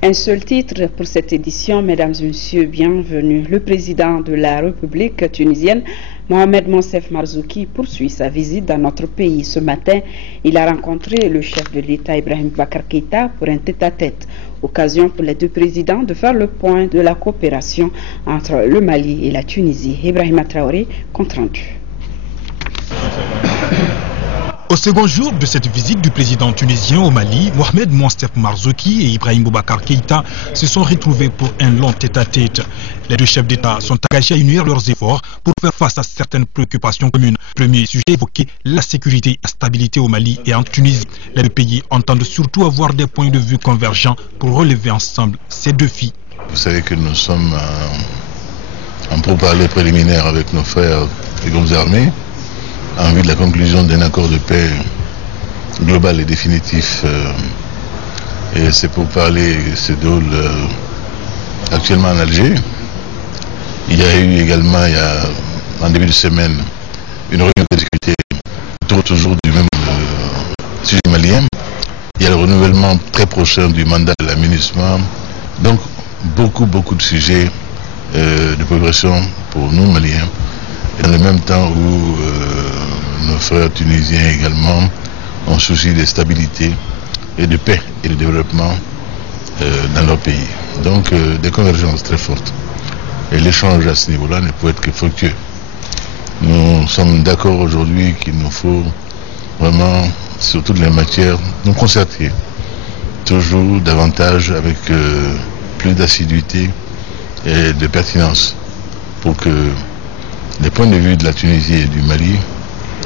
Un seul titre pour cette édition, mesdames et messieurs, bienvenue. Le président de la République tunisienne, Mohamed Monsef Marzouki, poursuit sa visite dans notre pays. Ce matin, il a rencontré le chef de l'État, Ibrahim Boubacar Keïta, pour un tête-à-tête. Occasion pour les deux présidents de faire le point de la coopération entre le Mali et la Tunisie. Ibrahim Traoré, compte rendu. Au second jour de cette visite du président tunisien au Mali, Mohamed Monsef Marzouki et Ibrahim Boubacar Keïta se sont retrouvés pour un long tête-à-tête. Les deux chefs d'État sont engagés à unir leurs efforts pour faire face à certaines préoccupations communes. Premier sujet évoqué, la sécurité et la stabilité au Mali et en Tunisie. Les deux pays entendent surtout avoir des points de vue convergents pour relever ensemble ces défis. Vous savez que nous sommes en pourparlers préliminaires avec nos frères des groupes armés en vue de la conclusion d'un accord de paix global et définitif. Et c'est pour parler, se déroule actuellement en Alger. Il y a eu également, en début de semaine, une réunion de sécurité autour toujours du même sujet malien. Il y a le renouvellement très prochain du mandat de la MINUSMA. Donc, beaucoup de sujets de progression pour nous, Maliens. Et dans le même temps où nos frères tunisiens également ont souci de stabilité et de paix et de développement dans leur pays. Donc des convergences très fortes. Et l'échange à ce niveau-là ne peut être que fructueux. Nous sommes d'accord aujourd'hui qu'il nous faut vraiment, sur toutes les matières, nous concerter toujours davantage avec plus d'assiduité et de pertinence pour que les points de vue de la Tunisie et du Mali,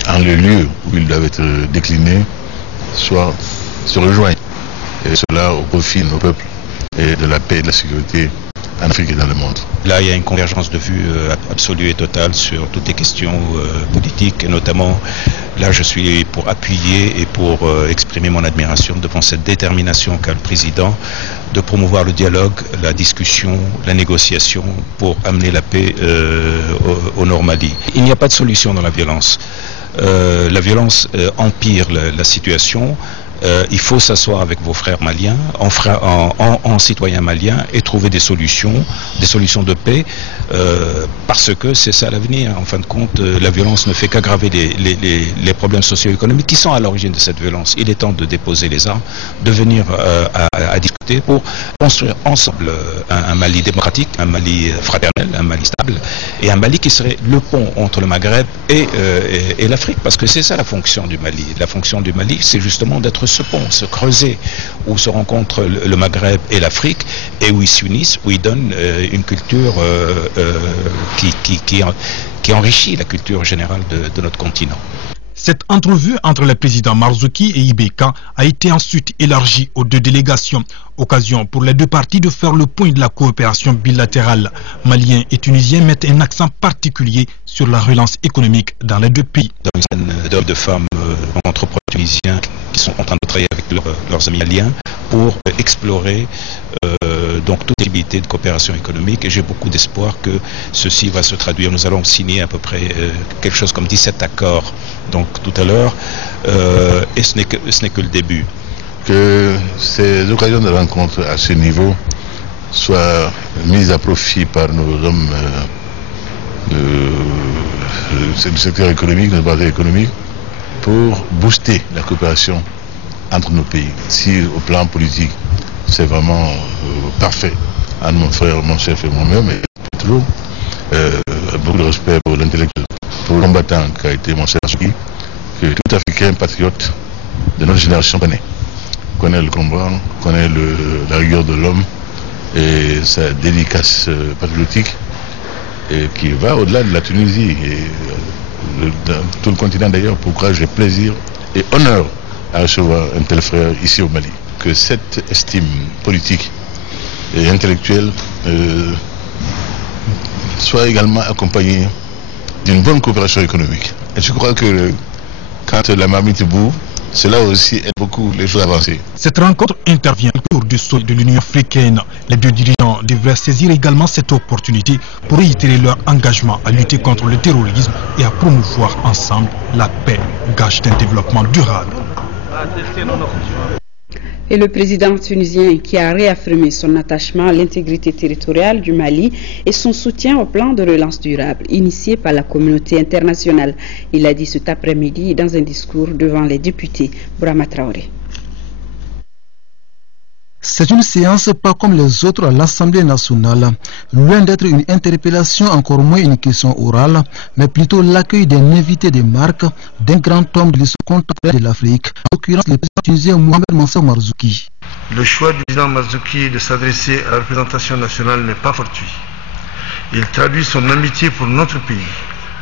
en le lieu où ils doivent être déclinés, se rejoignent. Et cela au profit de nos peuples et de la paix et de la sécurité en Afrique et dans le monde. Là, il y a une convergence de vues absolue et totale sur toutes les questions politiques, et notamment, là, je suis pour appuyer et pour exprimer mon admiration devant cette détermination qu'a le président de promouvoir le dialogue, la discussion, la négociation pour amener la paix au Nord Mali. Il n'y a pas de solution dans la violence. La violence empire la situation. Il faut s'asseoir avec vos frères maliens, en citoyens maliens, et trouver des solutions de paix, parce que c'est ça l'avenir. En fin de compte, la violence ne fait qu'aggraver les problèmes socio-économiques qui sont à l'origine de cette violence. Il est temps de déposer les armes, de venir à discuter pour construire ensemble un Mali démocratique, un Mali fraternel, un Mali stable, et un Mali qui serait le pont entre le Maghreb et l'Afrique, parce que c'est ça la fonction du Mali. La fonction du Mali, c'est justement d'être ce pont, ce creuset où se rencontrent le Maghreb et l'Afrique, et où ils s'unissent, où ils donnent une culture qui enrichit la culture générale de notre continent. Cette entrevue entre le président Marzouki et Ibeka a été ensuite élargie aux deux délégations. Occasion pour les deux parties de faire le point de la coopération bilatérale. Maliens et Tunisiens mettent un accent particulier sur la relance économique dans les deux pays. D'hommes, de femmes, entrepreneurs tunisiens qui sont en train de travailler avec leurs amis maliens pour explorer donc toute possibilité de coopération économique, et j'ai beaucoup d'espoir que ceci va se traduire. Nous allons signer à peu près quelque chose comme 17 accords donc tout à l'heure, et ce n'est que le début. Que ces occasions de rencontre à ce niveau soient mises à profit par nos hommes du secteur économique, de notre partenaire économique, pour booster la coopération entre nos pays. Si au plan politique c'est vraiment parfait, entre mon frère, mon chef et moi-même, et toujours beaucoup de respect pour l'intellectuel, pour le combattant qui a été mon chef, que tout Africain patriote de notre génération connaît le combat, connaît la rigueur de l'homme et sa dédicace patriotique, et qui va au-delà de la Tunisie et tout le continent d'ailleurs. Pourquoi j'ai plaisir et honneur à recevoir un tel frère ici au Mali. Que cette estime politique et intellectuelle soit également accompagnée d'une bonne coopération économique. Et je crois que quand la marmite bout, cela aussi aide beaucoup les choses avancées. Cette rencontre intervient autour du sommet de l'Union africaine. Les deux dirigeants devraient saisir également cette opportunité pour réitérer leur engagement à lutter contre le terrorisme et à promouvoir ensemble la paix, gage d'un développement durable. Et le président tunisien qui a réaffirmé son attachement à l'intégrité territoriale du Mali et son soutien au plan de relance durable initié par la communauté internationale. Il a dit cet après-midi dans un discours devant les députés. Bourama Traoré. C'est une séance pas comme les autres à l'Assemblée nationale, loin d'être une interpellation, encore moins une question orale, mais plutôt l'accueil d'un invité de marque, d'un grand homme de l'histoire contemporaine de l'Afrique, en l'occurrence le président tunisien Mohamed Monsef Marzouki. Le choix du président Marzouki de s'adresser à la représentation nationale n'est pas fortuit. Il traduit son amitié pour notre pays,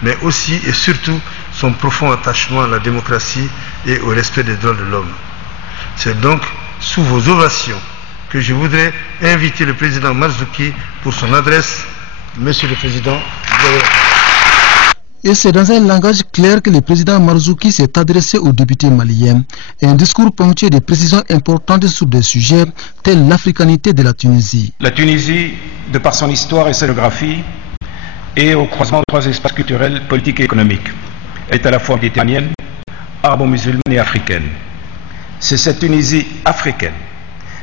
mais aussi et surtout son profond attachement à la démocratie et au respect des droits de l'homme. C'est donc sous vos ovations que je voudrais inviter le président Marzouki pour son adresse. Monsieur le Président. Et c'est dans un langage clair que le président Marzouki s'est adressé aux députés maliens. Un discours ponctué de précisions importantes sur des sujets tels l'africanité de la Tunisie. La Tunisie, de par son histoire et sa géographie, est au croisement de trois espaces culturels, politiques et économiques. Elle est à la fois méditerranéenne, arabo-musulmane et africaine. C'est cette Tunisie africaine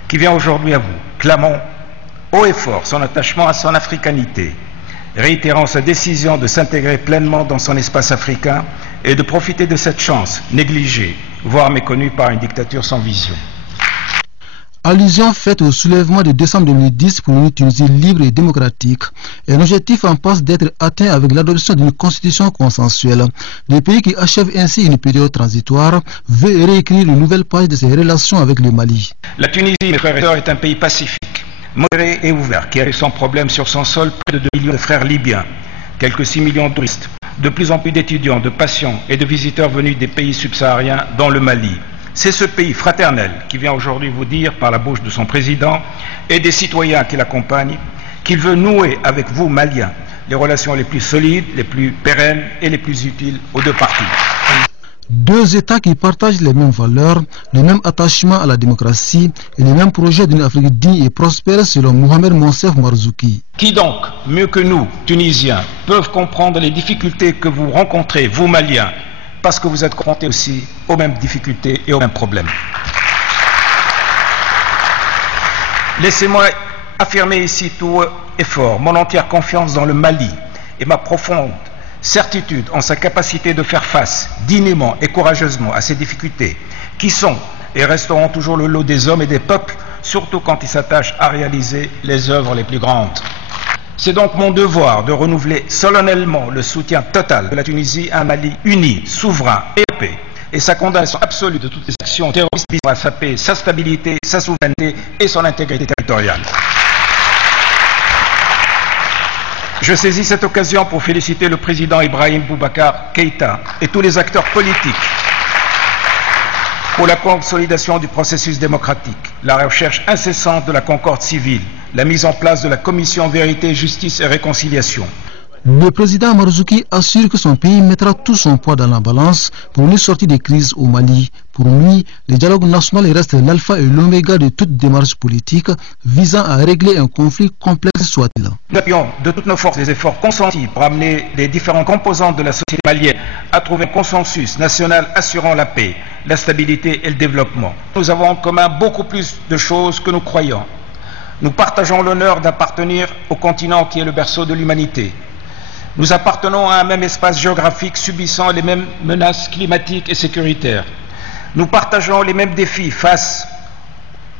qui vient aujourd'hui à vous, clamant haut et fort son attachement à son africanité, réitérant sa décision de s'intégrer pleinement dans son espace africain et de profiter de cette chance négligée, voire méconnue par une dictature sans vision. Allusion faite au soulèvement de décembre 2010 pour une Tunisie libre et démocratique. Un objectif en passe d'être atteint avec l'adoption d'une constitution consensuelle. Le pays qui achève ainsi une période transitoire veut réécrire une nouvelle page de ses relations avec le Mali. La Tunisie, mes frères et sœurs, est un pays pacifique, modéré et ouvert, qui a sans problème sur son sol près de 2 millions de frères libyens, quelques 6 millions de touristes, de plus en plus d'étudiants, de patients et de visiteurs venus des pays subsahariens, dont le Mali. C'est ce pays fraternel qui vient aujourd'hui vous dire par la bouche de son président et des citoyens qui l'accompagnent qu'il veut nouer avec vous, Maliens, les relations les plus solides, les plus pérennes et les plus utiles aux deux parties. Deux États qui partagent les mêmes valeurs, le même attachement à la démocratie et le même projet d'une Afrique digne et prospère selon Mohamed Monsef Marzouki. Qui donc, mieux que nous, Tunisiens, peuvent comprendre les difficultés que vous rencontrez, vous Maliens, parce que vous êtes confrontés aussi aux mêmes difficultés et aux mêmes problèmes. Laissez-moi affirmer ici tout et fort mon entière confiance dans le Mali et ma profonde certitude en sa capacité de faire face dignement et courageusement à ces difficultés qui sont et resteront toujours le lot des hommes et des peuples, surtout quand ils s'attachent à réaliser les œuvres les plus grandes. C'est donc mon devoir de renouveler solennellement le soutien total de la Tunisie à un Mali uni, souverain et en paix, et sa condamnation absolue de toutes les actions terroristes visant à sa paix, sa stabilité, sa souveraineté et son intégrité territoriale. Je saisis cette occasion pour féliciter le président Ibrahim Boubacar Keïta et tous les acteurs politiques pour la consolidation du processus démocratique, la recherche incessante de la concorde civile, la mise en place de la commission Vérité, Justice et Réconciliation. Le président Marzouki assure que son pays mettra tout son poids dans la balance pour une sortie de crise au Mali. Pour lui, le dialogue national reste l'alpha et l'oméga de toute démarche politique visant à régler un conflit complexe soit-il. Nous appuyons de toutes nos forces les efforts consentis pour amener les différentes composantes de la société malienne à trouver un consensus national assurant la paix, la stabilité et le développement. Nous avons en commun beaucoup plus de choses que nous croyons. Nous partageons l'honneur d'appartenir au continent qui est le berceau de l'humanité. Nous appartenons à un même espace géographique subissant les mêmes menaces climatiques et sécuritaires. Nous partageons les mêmes défis face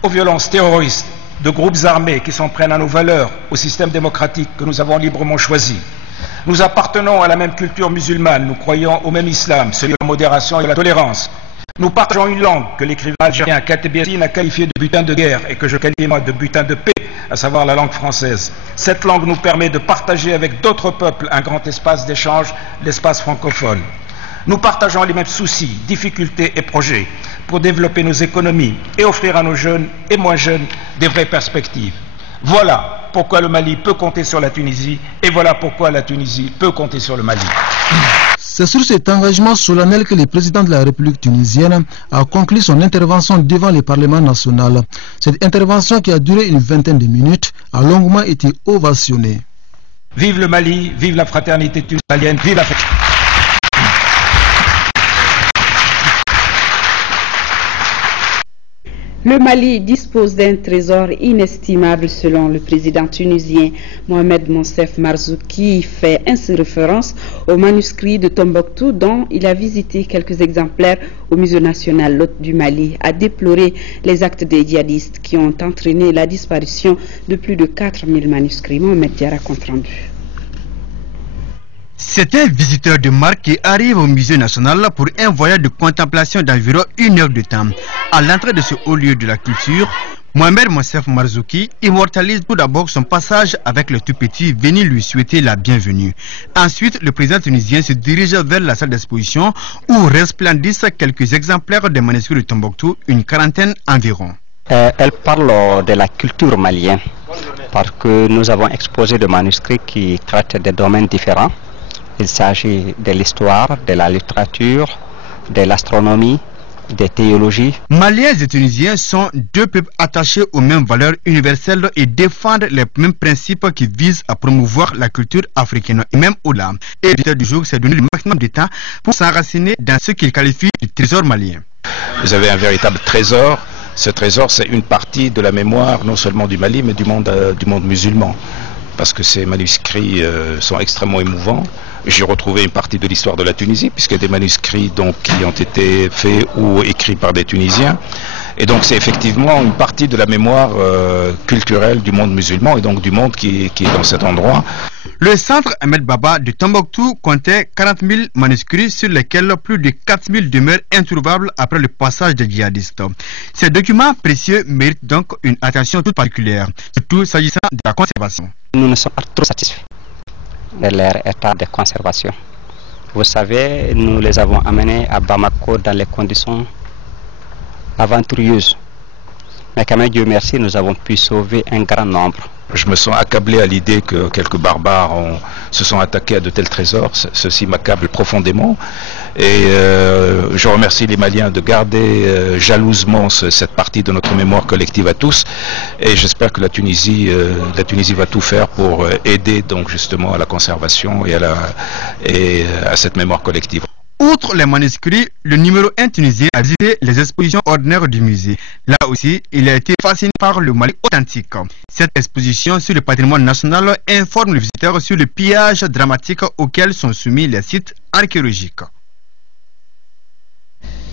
aux violences terroristes de groupes armés qui s'en prennent à nos valeurs, au système démocratique que nous avons librement choisi. Nous appartenons à la même culture musulmane, nous croyons au même islam, celui de la modération et de la tolérance. Nous partageons une langue que l'écrivain algérien Kateb Yassine a qualifiée de butin de guerre et que je qualifie moi de butin de paix, à savoir la langue française. Cette langue nous permet de partager avec d'autres peuples un grand espace d'échange, l'espace francophone. Nous partageons les mêmes soucis, difficultés et projets pour développer nos économies et offrir à nos jeunes et moins jeunes des vraies perspectives. Voilà pourquoi le Mali peut compter sur la Tunisie et voilà pourquoi la Tunisie peut compter sur le Mali. C'est sur cet engagement solennel que le président de la République tunisienne a conclu son intervention devant le Parlement national. Cette intervention, qui a duré une vingtaine de minutes, a longuement été ovationnée. Vive le Mali, vive la fraternité tunisienne, vive l'Afrique. Le Mali dispose d'un trésor inestimable selon le président tunisien Mohamed Monsef Marzouki. Il fait ainsi référence au manuscrit de Tombouctou dont il a visité quelques exemplaires au Musée national du Mali, a déploré les actes des djihadistes qui ont entraîné la disparition de plus de 4000 manuscrits. Mohamed Diarra compte rendu. C'est un visiteur de marque qui arrive au Musée national pour un voyage de contemplation d'environ 1 heure de temps. À l'entrée de ce haut lieu de la culture, Mohamed Monsef Marzouki immortalise tout d'abord son passage avec le tout petit venu lui souhaiter la bienvenue. Ensuite, le président tunisien se dirige vers la salle d'exposition où resplendissent quelques exemplaires des manuscrits de Tombouctou, une quarantaine environ. Elle parle de la culture malienne parce que nous avons exposé des manuscrits qui traitent des domaines différents. Il s'agit de l'histoire, de la littérature, de l'astronomie, de théologie. Maliens et Tunisiens sont deux peuples attachés aux mêmes valeurs universelles et défendent les mêmes principes qui visent à promouvoir la culture africaine et même au-delà. Et l'éditeur du jour s'est donné le maximum de temps pour s'enraciner dans ce qu'il qualifie de trésor malien. Vous avez un véritable trésor. Ce trésor, c'est une partie de la mémoire non seulement du Mali mais du monde musulman. Parce que ces manuscrits sont extrêmement émouvants. J'ai retrouvé une partie de l'histoire de la Tunisie, puisque des manuscrits donc, qui ont été faits ou écrits par des Tunisiens. Et donc c'est effectivement une partie de la mémoire culturelle du monde musulman et donc du monde qui est dans cet endroit. Le centre Ahmed Baba de Tombouctou comptait 40 000 manuscrits sur lesquels plus de 4 000 demeurent introuvables après le passage des djihadistes. Ces documents précieux méritent donc une attention toute particulière, surtout s'agissant de la conservation. Nous ne sommes pas trop satisfaits de leur état de conservation. Vous savez, nous les avons amenés à Bamako dans les conditions aventureuses. Mais quand même, Dieu merci, nous avons pu sauver un grand nombre. Je me sens accablé à l'idée que quelques barbares se sont attaqués à de tels trésors. Ceci m'accable profondément. Et je remercie les Maliens de garder jalousement cette partie de notre mémoire collective à tous. Et j'espère que la Tunisie va tout faire pour aider donc justement à la conservation et à cette mémoire collective. Outre les manuscrits, le numéro 1 tunisien a visité les expositions ordinaires du musée. Là aussi, il a été fasciné par le Mali authentique. Cette exposition sur le patrimoine national informe le visiteur sur le pillage dramatique auquel sont soumis les sites archéologiques.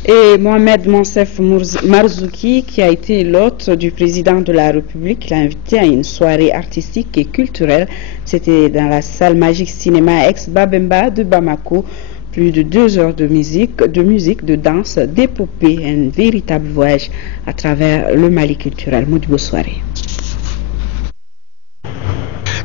Et Mohamed Monsef Marzouki, qui a été l'hôte du président de la République, l'a invité à une soirée artistique et culturelle. C'était dans la salle Magique Cinéma ex-Babemba de Bamako. Plus de 2 heures de musique, de danse, d'épopée, un véritable voyage à travers le Mali culturel. Modibo soirée.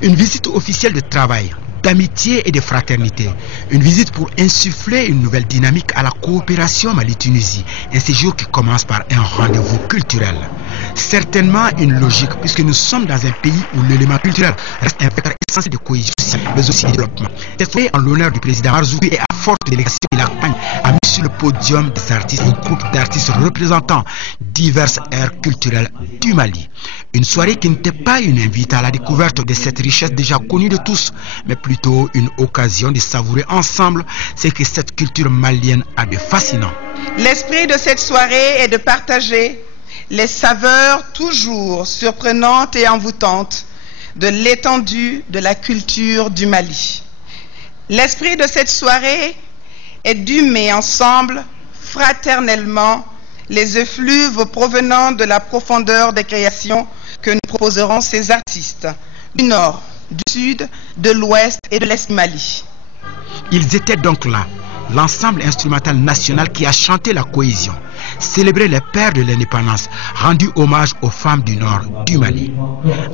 Une visite officielle de travail, d'amitié et de fraternité. Une visite pour insuffler une nouvelle dynamique à la coopération Mali-Tunisie. Un séjour qui commence par un rendez-vous culturel. Certainement une logique, puisque nous sommes dans un pays où l'élément culturel reste un vecteur essentiel de cohésion sociale, mais aussi de développement. Cette fois, en l'honneur du président Marzouki et à forte délégation de la campagne, a mis sur le podium des artistes et groupes d'artistes représentant diverses aires culturelles du Mali. Une soirée qui n'était pas une invite à la découverte de cette richesse déjà connue de tous, mais plutôt une occasion de savourer ensemble ce que cette culture malienne a de fascinant. L'esprit de cette soirée est de partager les saveurs toujours surprenantes et envoûtantes de l'étendue de la culture du Mali. L'esprit de cette soirée est d'humer ensemble, fraternellement, les effluves provenant de la profondeur des créations que nous proposeront ces artistes du Nord, du Sud, de l'Ouest et de l'Est du Mali. Ils étaient donc là, l'ensemble instrumental national qui a chanté la cohésion, célébré les pères de l'indépendance, rendu hommage aux femmes du Nord du Mali.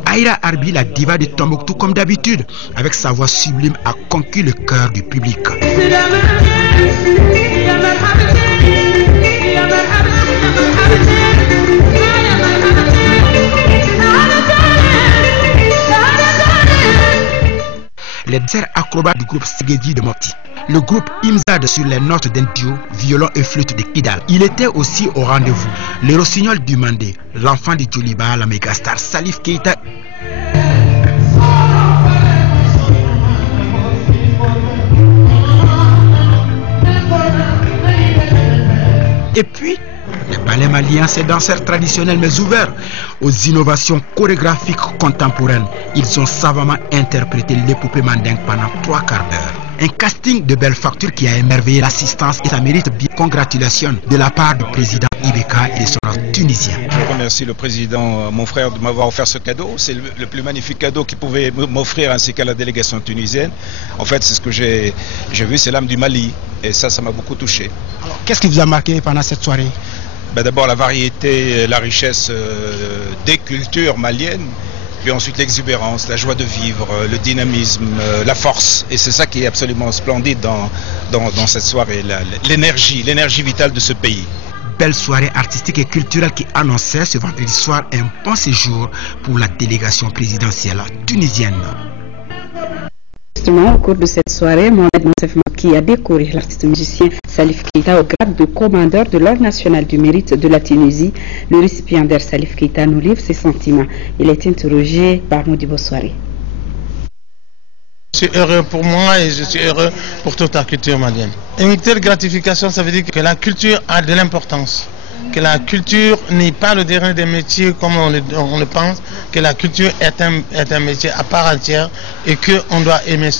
Aïra Arbi, la diva de Tombouctou, comme d'habitude, avec sa voix sublime, a conquis le cœur du public. Les danseurs acrobates du groupe Segedi de Mopti, le groupe Imzad sur les notes d'un duo, violon et flûte de Kidal. Il était aussi au rendez-vous, le rossignol du Mandé, l'enfant de Djoliba, la mégastar Salif Keita. Et puis, les ballet malien, ces danseurs traditionnels mais ouverts aux innovations chorégraphiques contemporaines. Ils ont savamment interprété l'épopée mandingue pendant 3 quarts d'heure. Un casting de belle facture qui a émerveillé l'assistance et ça mérite bien congratulations de la part du président Ibeka et de son tunisien. Je remercie le président, mon frère, de m'avoir offert ce cadeau. C'est le plus magnifique cadeau qu'il pouvait m'offrir ainsi qu'à la délégation tunisienne. En fait, c'est ce que j'ai vu, c'est l'âme du Mali et ça m'a beaucoup touché. Qu'est-ce qui vous a marqué pendant cette soirée? D'abord la variété, la richesse des cultures maliennes. Puis ensuite l'exubérance, la joie de vivre, le dynamisme, la force. Et c'est ça qui est absolument splendide dans cette soirée, l'énergie vitale de ce pays. Belle soirée artistique et culturelle qui annonçait ce vendredi soir un bon séjour pour la délégation présidentielle tunisienne. Justement, au cours de cette soirée, Mohamed Monsef Marzoki a décoré l'artiste musicien Salif Keita au grade de commandeur de l'Ordre national du mérite de la Tunisie. Le récipiendaire Salif Keita nous livre ses sentiments. Il est interrogé par Modibo Soirée. Je suis heureux pour moi et je suis heureux pour toute la culture malienne. Une telle gratification, ça veut dire que la culture a de l'importance. Que la culture n'est pas le dernier des métiers comme on le pense, que la culture est un métier à part entière et qu'on doit aimer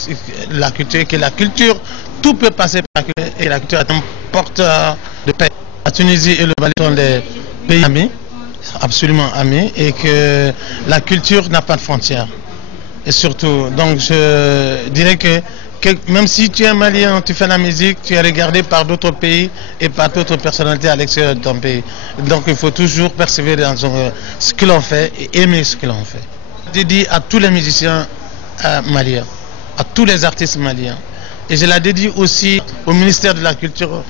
la culture, que la culture, tout peut passer par la culture et la culture est un porteur de paix. La Tunisie et le Mali sont des pays amis, absolument amis, et que la culture n'a pas de frontières. Et surtout, donc je dirais que même si tu es malien, tu fais la musique, tu es regardé par d'autres pays et par d'autres personnalités à l'extérieur de ton pays. Donc il faut toujours persévérer dans ce que l'on fait et aimer ce que l'on fait. Je dédie à tous les musiciens maliens, à tous les artistes maliens. Et je la dédie aussi au ministère de la Culture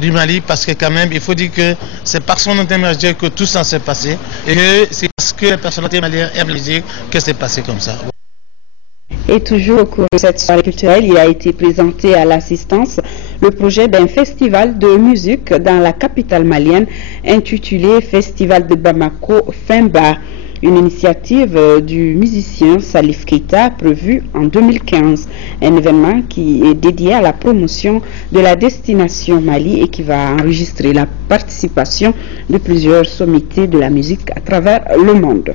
du Mali parce que quand même il faut dire que c'est par son intermédiaire que tout ça s'est passé et que c'est parce que les personnalités maliennes aiment la musique que c'est passé comme ça. Et toujours au cours de cette soirée culturelle, il a été présenté à l'assistance le projet d'un festival de musique dans la capitale malienne intitulé Festival de Bamako Femba, une initiative du musicien Salif Keita prévue en 2015, un événement qui est dédié à la promotion de la destination Mali et qui va enregistrer la participation de plusieurs sommités de la musique à travers le monde.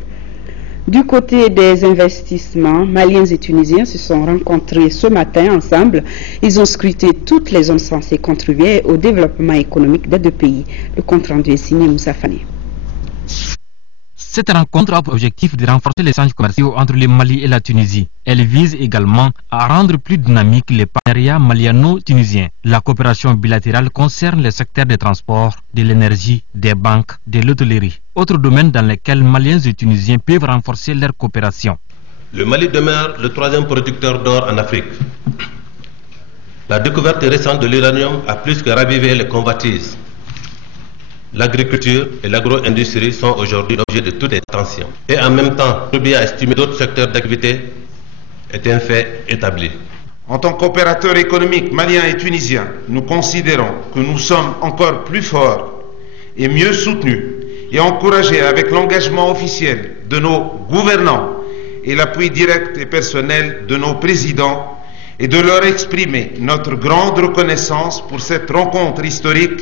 Du côté des investissements, Maliens et Tunisiens se sont rencontrés ce matin ensemble. Ils ont scruté toutes les zones censées contribuer au développement économique des deux pays. Le compte rendu est signé Moussa Fane. Cette rencontre a pour objectif de renforcer les échanges commerciaux entre le Mali et la Tunisie. Elle vise également à rendre plus dynamiques les partenariats maliano-tunisiens. La coopération bilatérale concerne les secteurs des transports, de l'énergie, des banques, de l'hôtellerie. Autres domaines dans lesquels Maliens et Tunisiens peuvent renforcer leur coopération. Le Mali demeure le 3e producteur d'or en Afrique. La découverte récente de l'uranium a plus que ravivé les convoitises. L'agriculture et l'agro-industrie sont aujourd'hui l'objet de toutes les attentions. Et en même temps, contribuer à estimer d'autres secteurs d'activité est un fait établi. En tant qu'opérateurs économiques maliens et tunisiens, nous considérons que nous sommes encore plus forts et mieux soutenus et encouragés avec l'engagement officiel de nos gouvernants et l'appui direct et personnel de nos présidents et de leur exprimer notre grande reconnaissance pour cette rencontre historique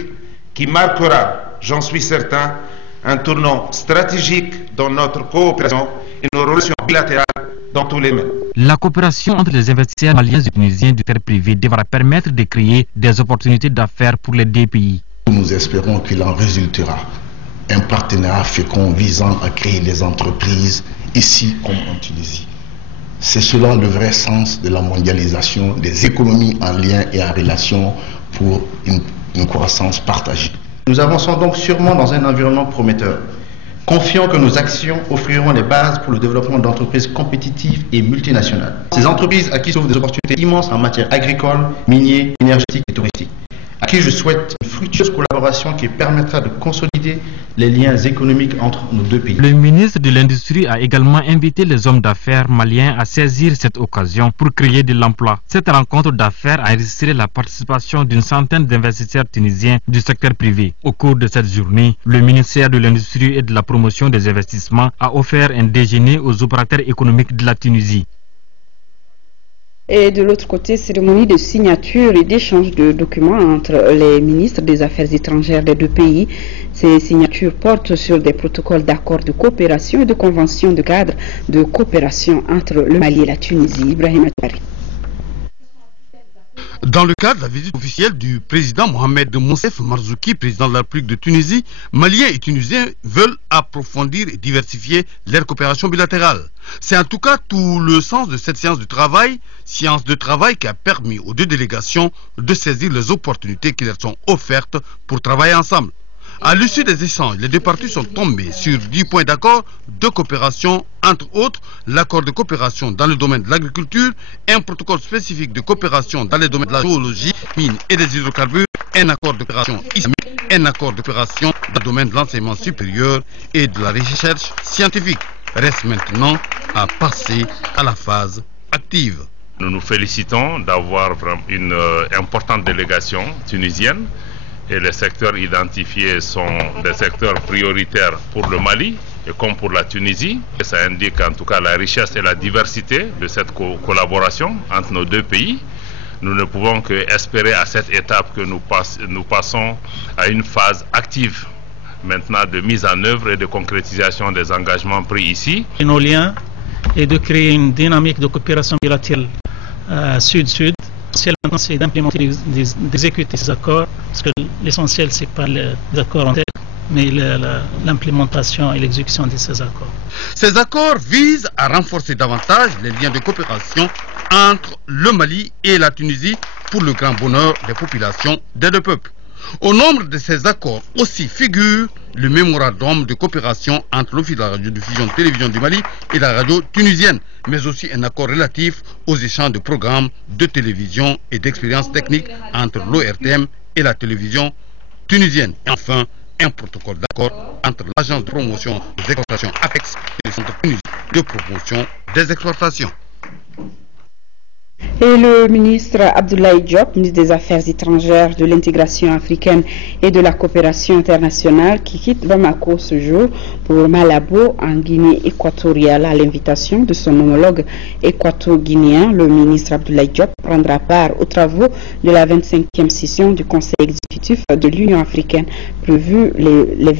qui marquera, j'en suis certain, un tournant stratégique dans notre coopération et nos relations bilatérales dans tous les domaines. La coopération entre les investisseurs maliens et tunisiens du secteur privé devra permettre de créer des opportunités d'affaires pour les deux pays. Nous espérons qu'il en résultera un partenariat fécond visant à créer des entreprises ici comme en Tunisie. C'est cela le vrai sens de la mondialisation des économies en lien et en relation pour une croissance partagée. Nous avançons donc sûrement dans un environnement prometteur, confiant que nos actions offriront les bases pour le développement d'entreprises compétitives et multinationales. Ces entreprises à qui s'ouvrent des opportunités immenses en matière agricole, minière, énergétique et touristique, à qui je souhaite une fructueuse collaboration qui permettra de consolider les liens économiques entre nos deux pays. Le ministre de l'Industrie a également invité les hommes d'affaires maliens à saisir cette occasion pour créer de l'emploi. Cette rencontre d'affaires a enregistré la participation d'une centaine d'investisseurs tunisiens du secteur privé. Au cours de cette journée, le ministère de l'Industrie et de la Promotion des investissements a offert un déjeuner aux opérateurs économiques de la Tunisie. Et de l'autre côté, cérémonie de signature et d'échange de documents entre les ministres des Affaires étrangères des deux pays. Ces signatures portent sur des protocoles d'accords de coopération et de conventions de cadre de coopération entre le Mali et la Tunisie. Ibrahim Atari. Dans le cadre de la visite officielle du président Mohamed Monsef Marzouki, président de la République de Tunisie, Maliens et Tunisiens veulent approfondir et diversifier leur coopération bilatérale. C'est en tout cas tout le sens de cette séance de travail qui a permis aux deux délégations de saisir les opportunités qui leur sont offertes pour travailler ensemble. À l'issue des échanges, les deux parties sont tombées sur 10 points d'accord de coopération, entre autres l'accord de coopération dans le domaine de l'agriculture, un protocole spécifique de coopération dans les domaines de la géologie, mines et des hydrocarbures, un accord de coopération islamique, un accord de coopération dans le domaine de l'enseignement supérieur et de la recherche scientifique. Reste maintenant à passer à la phase active. Nous nous félicitons d'avoir une importante délégation tunisienne. Et les secteurs identifiés sont des secteurs prioritaires pour le Mali et comme pour la Tunisie. Et ça indique en tout cas la richesse et la diversité de cette collaboration entre nos deux pays. Nous ne pouvons qu'espérer à cette étape que nous passons à une phase active maintenant de mise en œuvre et de concrétisation des engagements pris ici. Nos liens et de créer une dynamique de coopération bilatérale sud-sud. Maintenant, c'est d'implémenter, d'exécuter ces accords, parce que l'essentiel, c'est pas les accords en tête, mais l'implémentation et l'exécution de ces accords. Ces accords visent à renforcer davantage les liens de coopération entre le Mali et la Tunisie pour le grand bonheur des populations des deux peuples. Au nombre de ces accords aussi figure le mémorandum de coopération entre l'Office de la radiodiffusion télévision du Mali et la radio tunisienne, mais aussi un accord relatif aux échanges de programmes de télévision et d'expériences techniques entre l'ORTM et la télévision tunisienne. Et enfin, un protocole d'accord entre l'agence de promotion des exportations APEX et le centre tunisien de promotion des exportations. Et le ministre Abdoulaye Diop, ministre des Affaires étrangères, de l'intégration africaine et de la coopération internationale, qui quitte Bamako ce jour pour Malabo en Guinée équatoriale à l'invitation de son homologue équato-guinéen. Le ministre Abdoulaye Diop prendra part aux travaux de la 25e session du Conseil exécutif de l'Union africaine prévue les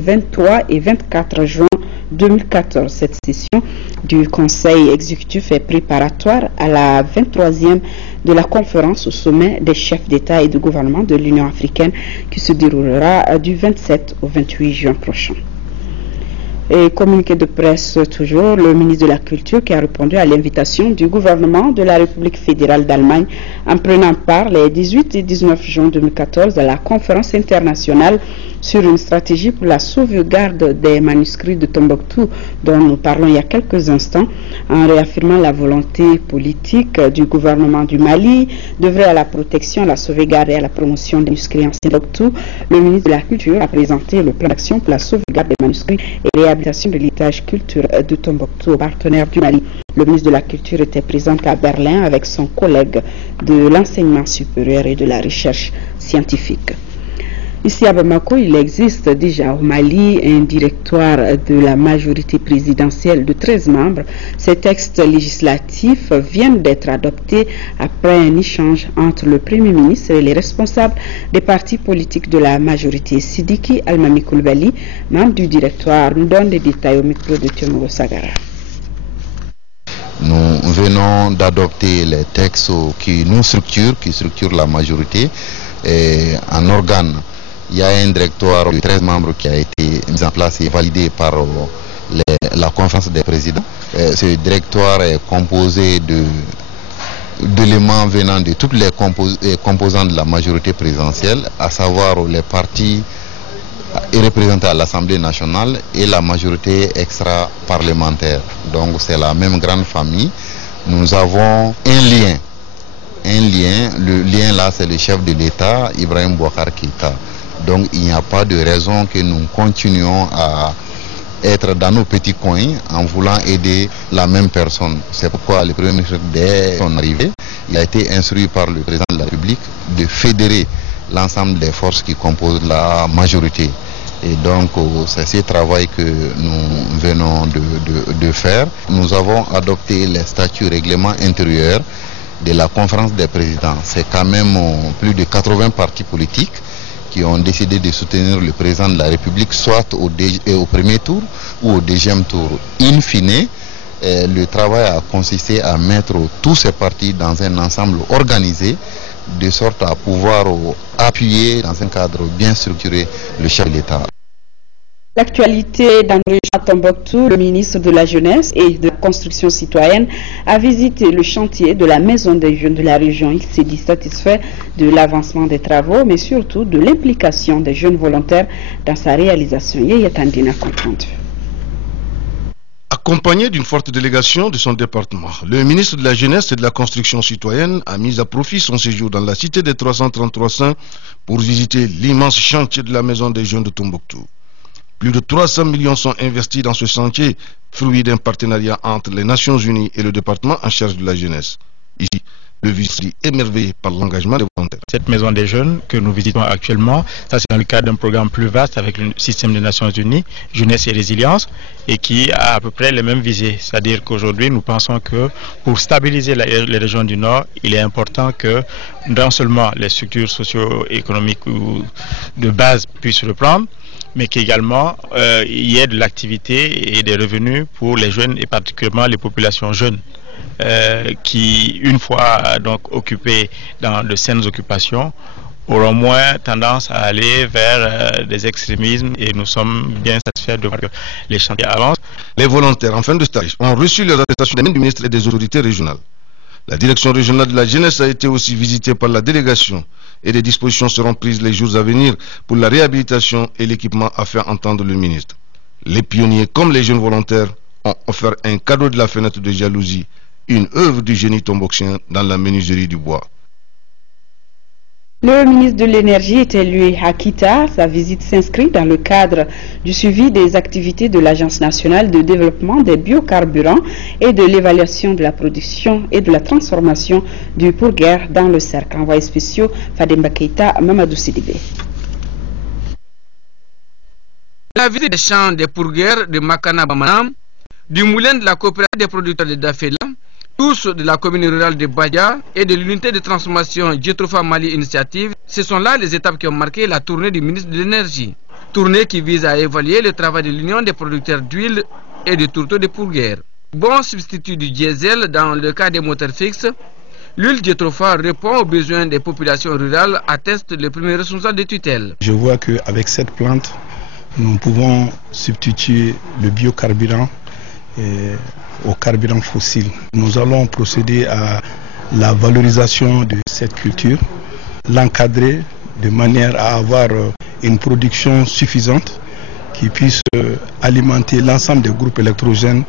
23 et 24 juin 2014. Cette session du Conseil exécutif est préparatoire à la 23e de la conférence au sommet des chefs d'État et de gouvernement de l'Union africaine qui se déroulera du 27 au 28 juin prochain. Et communiqué de presse toujours, le ministre de la Culture qui a répondu à l'invitation du gouvernement de la République fédérale d'Allemagne en prenant part les 18 et 19 juin 2014 à la conférence internationale sur une stratégie pour la sauvegarde des manuscrits de Tombouctou dont nous parlons il y a quelques instants, en réaffirmant la volonté politique du gouvernement du Mali d'œuvrer à la protection, à la sauvegarde et à la promotion des manuscrits en Tombouctou. Le ministre de la Culture a présenté le plan d'action pour la sauvegarde des manuscrits et réhabilitation de l'héritage culturel de Tombouctou aux partenaires du Mali. Le ministre de la Culture était présent à Berlin avec son collègue de l'enseignement supérieur et de la recherche scientifique. Ici à Bamako, il existe déjà au Mali un directoire de la majorité présidentielle de 13 membres. Ces textes législatifs viennent d'être adoptés après un échange entre le Premier ministre et les responsables des partis politiques de la majorité. Sidiki Almami Koulibaly, membre du directoire, nous donne des détails au micro de Tiomogo Sagara. Nous venons d'adopter les textes qui nous structurent, qui structurent la majorité en organe. Il y a un directoire de 13 membres qui a été mis en place et validé par la conférence des présidents. Ce directoire est composé d'éléments venant de toutes les composantes de la majorité présidentielle, à savoir les partis représentés à l'Assemblée nationale et la majorité extra-parlementaire. Donc c'est la même grande famille. Nous avons un lien. Le lien là, c'est le chef de l'État, Ibrahim Boubacar Keïta. Donc il n'y a pas de raison que nous continuions à être dans nos petits coins en voulant aider la même personne. C'est pourquoi le Premier ministre, dès son arrivée, il a été instruit par le président de la République de fédérer l'ensemble des forces qui composent la majorité. Et donc, c'est ce travail que nous venons de faire. Nous avons adopté les statuts règlements intérieurs de la conférence des présidents. C'est quand même plus de 80 partis politiques qui ont décidé de soutenir le président de la République, soit au premier tour ou au deuxième tour. In fine, le travail a consisté à mettre tous ces partis dans un ensemble organisé, de sorte à pouvoir appuyer dans un cadre bien structuré le chef de l'État. L'actualité dans le région Tombouctou, le ministre de la Jeunesse et de la Construction citoyenne a visité le chantier de la Maison des Jeunes de la région. Il s'est dit satisfait de l'avancement des travaux, mais surtout de l'implication des jeunes volontaires dans sa réalisation. Yeyatandina compte rendu. Accompagné d'une forte délégation de son département, le ministre de la Jeunesse et de la Construction citoyenne a mis à profit son séjour dans la cité des 333 Saints pour visiter l'immense chantier de la Maison des Jeunes de Tombouctou. Plus de 300 millions sont investis dans ce chantier, fruit d'un partenariat entre les Nations Unies et le département en charge de la jeunesse. Ici, le vice est émerveillé par l'engagement des volontaires. Cette maison des jeunes que nous visitons actuellement, ça c'est dans le cadre d'un programme plus vaste avec le système des Nations Unies, Jeunesse et Résilience, et qui a à peu près les mêmes visées. C'est-à-dire qu'aujourd'hui, nous pensons que pour stabiliser les régions du Nord, il est important que non seulement les structures socio-économiques de base puissent reprendre, mais qu'également il y ait de l'activité et des revenus pour les jeunes et particulièrement les populations jeunes qui, une fois donc occupées dans de saines occupations, auront moins tendance à aller vers des extrémismes, et nous sommes bien satisfaits de voir que les chantiers avancent. Les volontaires en fin de stage ont reçu les attestations des ministres et des autorités régionales. La direction régionale de la jeunesse a été aussi visitée par la délégation et des dispositions seront prises les jours à venir pour la réhabilitation et l'équipement, a fait entendre le ministre. Les pionniers comme les jeunes volontaires ont offert un cadeau de la fenêtre de jalousie, une œuvre du génie tombouctien dans la menuiserie du bois. Le ministre de l'Énergie était lui à Kita. Sa visite s'inscrit dans le cadre du suivi des activités de l'Agence nationale de développement des biocarburants et de l'évaluation de la production et de la transformation du pourguer dans le cercle. Envoyé spéciaux Fademba Keita, Mamadou Sidibé. La visite des champs des pourguers de Makana Bamanam, du moulin de la coopérative des producteurs de Dafela, tous de la commune rurale de Badia et de l'unité de transformation Jetrofa Mali Initiative, ce sont là les étapes qui ont marqué la tournée du ministre de l'Énergie. Tournée qui vise à évaluer le travail de l'Union des producteurs d'huile et de tourteaux de pourguer. Bon substitut du diesel dans le cas des moteurs fixes, l'huile Jetrofa répond aux besoins des populations rurales, atteste le premier responsable de tutelle. Je vois qu'avec cette plante, nous pouvons substituer le biocarburant au carburant fossile. Nous allons procéder à la valorisation de cette culture, l'encadrer de manière à avoir une production suffisante qui puisse alimenter l'ensemble des groupes électrogènes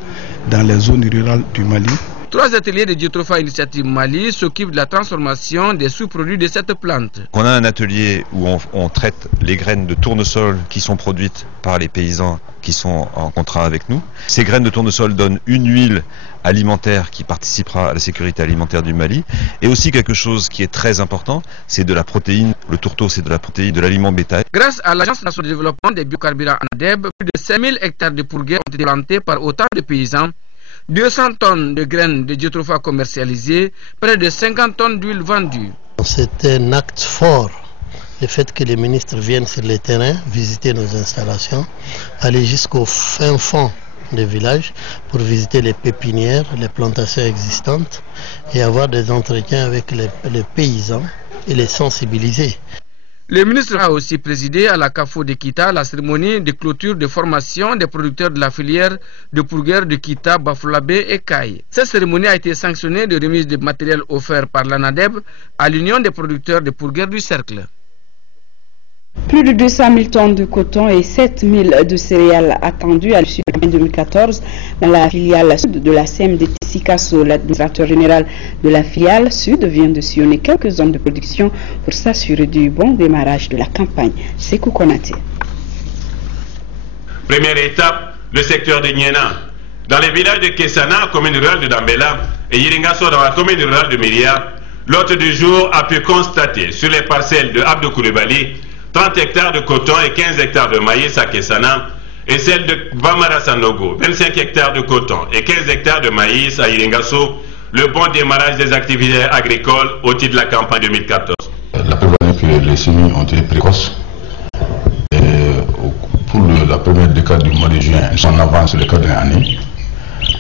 dans les zones rurales du Mali. 3 ateliers de Jetrofa Initiative Mali s'occupent de la transformation des sous-produits de cette plante. On a un atelier où on traite les graines de tournesol qui sont produites par les paysans qui sont en contrat avec nous. Ces graines de tournesol donnent une huile alimentaire qui participera à la sécurité alimentaire du Mali. Et aussi quelque chose qui est très important, c'est de la protéine. Le tourteau, c'est de la protéine, de l'aliment bétail. Grâce à l'Agence nationale de développement des biocarburants ANADEB, plus de 5000 hectares de pourguer ont été plantés par autant de paysans. 200 tonnes de graines de Jetrofa commercialisées, près de 50 tonnes d'huile vendue. C'est un acte fort, le fait que les ministres viennent sur le terrain, visiter nos installations, aller jusqu'au fin fond des villages pour visiter les pépinières, les plantations existantes et avoir des entretiens avec les paysans et les sensibiliser. Le ministre a aussi présidé à la CAFO de Kita la cérémonie de clôture de formation des producteurs de la filière de pourguer de Kita, Bafulabé et Kaye. Cette cérémonie a été sanctionnée de remise de matériel offert par l'ANADEB à l'Union des producteurs de pourguer du Cercle. Plus de 200 000 tonnes de coton et 7 000 de céréales attendues à l'issue de la campagne 2014 dans la filiale sud de la CMD Sikasso. L'administrateur général de la filiale sud vient de sillonner quelques zones de production pour s'assurer du bon démarrage de la campagne. Sekou Konaté. Première étape, le secteur de Niena. Dans les villages de Kessana, commune rurale de Dambela, et Yiringasso dans la commune rurale de Myria, l'hôte du jour a pu constater sur les parcelles de Abdou Koulibaly 30 hectares de coton et 15 hectares de maïs à Kessana, et celle de Bamara Sanogo, 25 hectares de coton et 15 hectares de maïs à Iringasso, le bon démarrage des activités agricoles au titre de la campagne 2014. La preuve est que les semis ont été précoces. Pour la première décade du mois de juin, ils sont en avance sur les cas de l'année.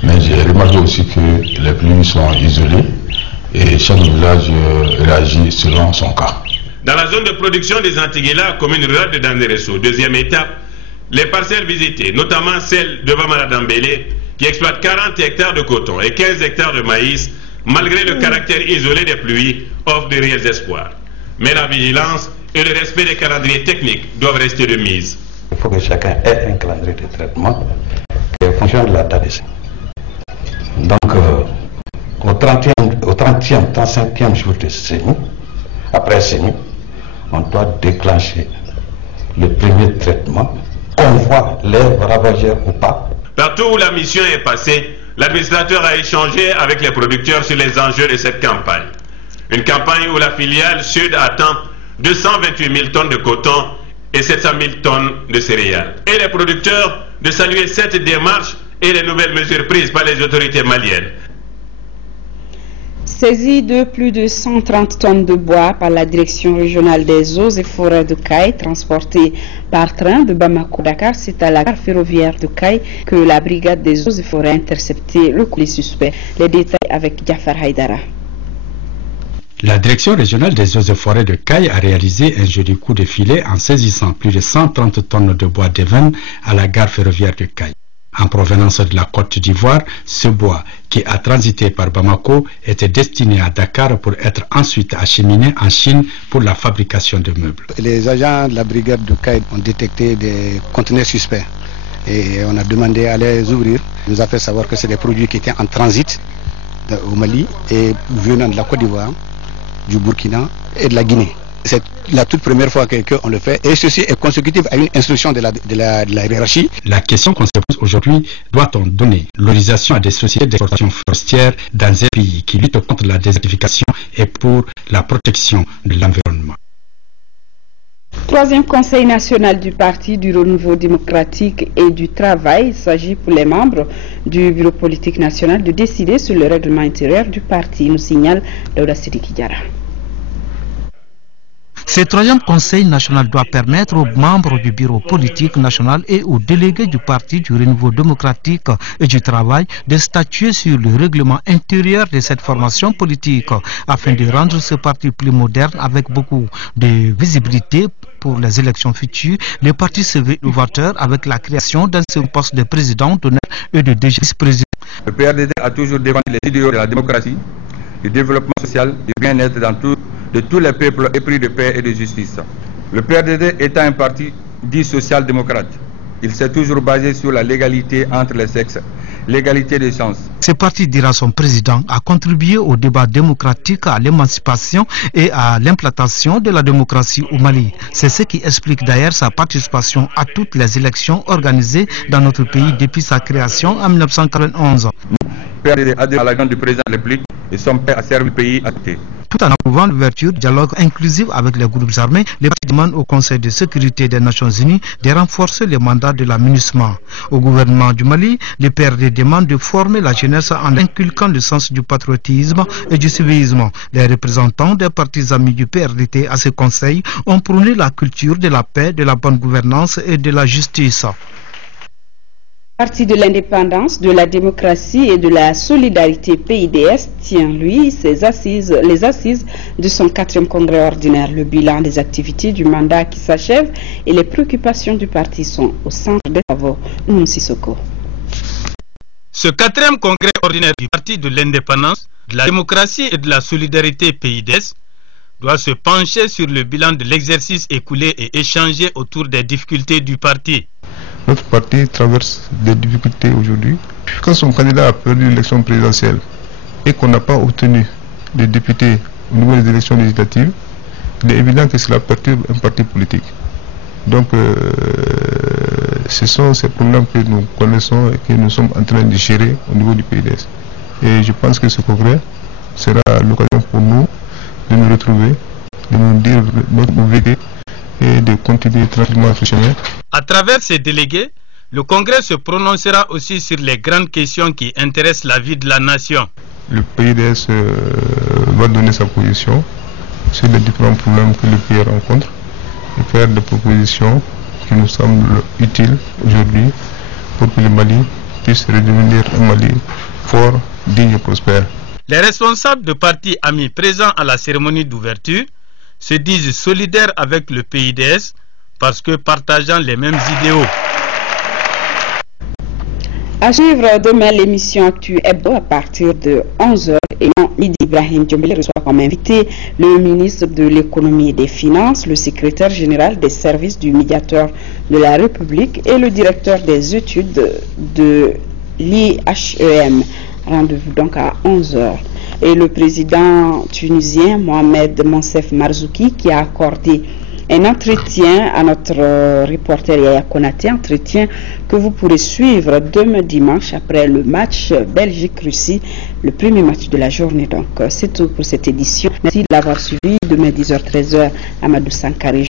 Mais j'ai remarqué aussi que les pluies sont isolées et chaque village réagit selon son cas. Dans la zone de production des Antiguela, commune rurale de Danderesso, deuxième étape, les parcelles visitées, notamment celle de Bamara Dambélé, qui exploite 40 hectares de coton et 15 hectares de maïs, malgré le caractère isolé des pluies, offre de réels espoirs. Mais la vigilance et le respect des calendriers techniques doivent rester de mise. Il faut que chacun ait un calendrier de traitement qui fonctionne de la date. Donc, au 30e, 35e jour de semis, après semis, on doit déclencher le premier traitement, qu'on voit les ravageurs ou pas. Partout où la mission est passée, l'administrateur a échangé avec les producteurs sur les enjeux de cette campagne. Une campagne où la filiale Sud attend 228 000 tonnes de coton et 700 000 tonnes de céréales. Et les producteurs de saluer cette démarche et les nouvelles mesures prises par les autorités maliennes. Saisie de plus de 130 tonnes de bois par la direction régionale des eaux et forêts de Caille, transportée par train de Bamako-Dakar, c'est à la gare ferroviaire de Caille que la brigade des eaux et forêts a intercepté le colis suspect. Les détails avec Jafar Haïdara. La direction régionale des eaux et forêts de Caille a réalisé un joli coup de filet en saisissant plus de 130 tonnes de bois d'Even à la gare ferroviaire de Caille. En provenance de la Côte d'Ivoire, ce bois, qui a transité par Bamako, était destiné à Dakar pour être ensuite acheminé en Chine pour la fabrication de meubles. Les agents de la brigade de Caille ont détecté des conteneurs suspects et on a demandé à les ouvrir. On nous a fait savoir que c'est des produits qui étaient en transit au Mali et venant de la Côte d'Ivoire, du Burkina et de la Guinée. C'est la toute première fois qu'on le fait et ceci est consécutif à une instruction de la hiérarchie. La question qu'on se pose aujourd'hui, doit-on donner l'autorisation à des sociétés d'exploitation forestière dans un pays qui lutte contre la désertification et pour la protection de l'environnement? Troisième Conseil national du Parti du Renouveau démocratique et du travail. Il s'agit pour les membres du Bureau politique national de décider sur le règlement intérieur du parti, nous signale Daouda Sidiki Diarra. Ce troisième conseil national doit permettre aux membres du bureau politique national et aux délégués du Parti du Renouveau démocratique et du travail de statuer sur le règlement intérieur de cette formation politique afin de rendre ce parti plus moderne avec beaucoup de visibilité pour les élections futures. Le parti se veut innovateur avec la création d'un seul poste de président, d'honneur et de vice-président. Le PRDD a toujours défendu les idéaux de la démocratie, du développement social, du bien-être de tous les peuples épris de paix et de justice. Le PRDD étant un parti dit social-démocrate, il s'est toujours basé sur la légalité entre les sexes, l'égalité des chances. Ce parti, dira son président, a contribué au débat démocratique, à l'émancipation et à l'implantation de la démocratie au Mali. C'est ce qui explique d'ailleurs sa participation à toutes les élections organisées dans notre pays depuis sa création en 1991. Le PRDD adhère à l'agenda du président de la République et son prêt à servir le pays à côté. Tout en approuvant l'ouverture du dialogue inclusif avec les groupes armés, les partis demandent au Conseil de sécurité des Nations Unies de renforcer les mandats de la MINUSMA. Au gouvernement du Mali, le PRD demande de former la jeunesse en inculquant le sens du patriotisme et du civisme. Les représentants des partis amis du PRDT à ce Conseil ont prôné la culture de la paix, de la bonne gouvernance et de la justice. Parti de l'indépendance, de la démocratie et de la solidarité PIDS tient, lui, les assises de son 4e congrès ordinaire. Le bilan des activités du mandat qui s'achève et les préoccupations du parti sont au centre des travaux. Sissoko. Ce 4e congrès ordinaire du Parti de l'indépendance, de la démocratie et de la solidarité PIDS doit se pencher sur le bilan de l'exercice écoulé et échanger autour des difficultés du parti. Notre parti traverse des difficultés aujourd'hui. Quand son candidat a perdu l'élection présidentielle et qu'on n'a pas obtenu de députés au niveau des élections législatives, il est évident que cela perturbe un parti politique. Donc, ce sont ces problèmes que nous connaissons et que nous sommes en train de gérer au niveau du PIDS. Et je pense que ce congrès sera l'occasion pour nous de nous retrouver, de nous dire notre vérité et de continuer tranquillement ce chemin. À travers ces délégués, le Congrès se prononcera aussi sur les grandes questions qui intéressent la vie de la nation. Le PIDS va donner sa position sur les différents problèmes que le pays rencontre et faire des propositions qui nous semblent utiles aujourd'hui pour que le Mali puisse redevenir un Mali fort, digne et prospère. Les responsables de partis amis présents à la cérémonie d'ouverture se disent solidaires avec le PIDS parce que partageant les mêmes idéaux. À suivre demain l'émission Actu Hebdo à partir de 11h et midi. Ibrahim Djombele reçoit comme invité le ministre de l'économie et des finances, le secrétaire général des services du médiateur de la République et le directeur des études de l'IHEM. Rendez-vous donc à 11h. Et le président tunisien Mohamed Monsef Marzouki qui a accordé un entretien à notre reporter Yaya Konaté, entretien que vous pourrez suivre demain dimanche après le match Belgique-Russie, le premier match de la journée. Donc c'est tout pour cette édition. Merci de l'avoir suivi. Demain 10h-13h, Amadou Sankari.